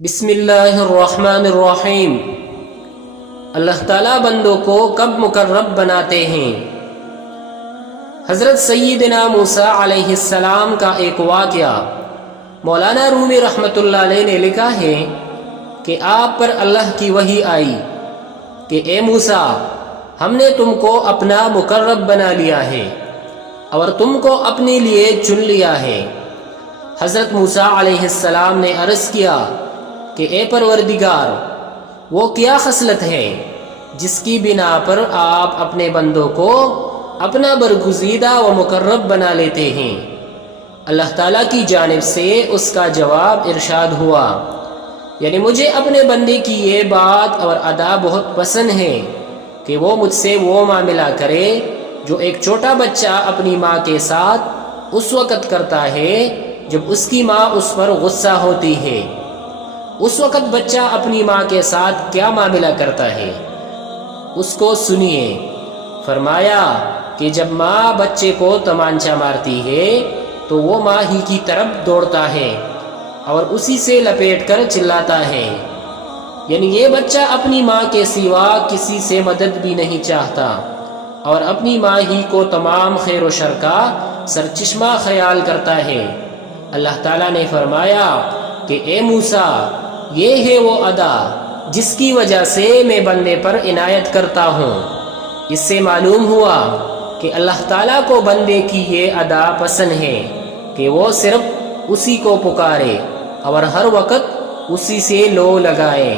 بسم اللہ الرحمن الرحیم۔ اللہ تعالیٰ بندوں کو کب مقرب بناتے ہیں؟ حضرت سیدنا موسیٰ علیہ السلام کا ایک واقعہ مولانا رومی رحمۃ اللہ علیہ نے لکھا ہے کہ آپ پر اللہ کی وحی آئی کہ اے موسیٰ، ہم نے تم کو اپنا مقرب بنا لیا ہے اور تم کو اپنے لیے چن لیا ہے۔ حضرت موسیٰ علیہ السلام نے عرض کیا کہ اے پروردگار، وہ کیا خصلت ہے جس کی بنا پر آپ اپنے بندوں کو اپنا برگزیدہ و مقرب بنا لیتے ہیں؟ اللہ تعالیٰ کی جانب سے اس کا جواب ارشاد ہوا، یعنی مجھے اپنے بندے کی یہ بات اور ادا بہت پسند ہے کہ وہ مجھ سے وہ معاملہ کرے جو ایک چھوٹا بچہ اپنی ماں کے ساتھ اس وقت کرتا ہے جب اس کی ماں اس پر غصہ ہوتی ہے۔ اس وقت بچہ اپنی ماں کے ساتھ کیا معاملہ کرتا ہے، اس کو سنیے۔ فرمایا کہ جب ماں بچے کو تمانچہ مارتی ہے تو وہ ماں ہی کی طرف دوڑتا ہے اور اسی سے لپیٹ کر چلاتا ہے، یعنی یہ بچہ اپنی ماں کے سوا کسی سے مدد بھی نہیں چاہتا اور اپنی ماں ہی کو تمام خیر و شر کا سرچشمہ خیال کرتا ہے۔ اللہ تعالیٰ نے فرمایا کہ اے موسیٰ، یہ ہے وہ ادا جس کی وجہ سے میں بندے پر عنایت کرتا ہوں۔ اس سے معلوم ہوا کہ اللہ تعالیٰ کو بندے کی یہ ادا پسند ہے کہ وہ صرف اسی کو پکارے اور ہر وقت اسی سے لو لگائے۔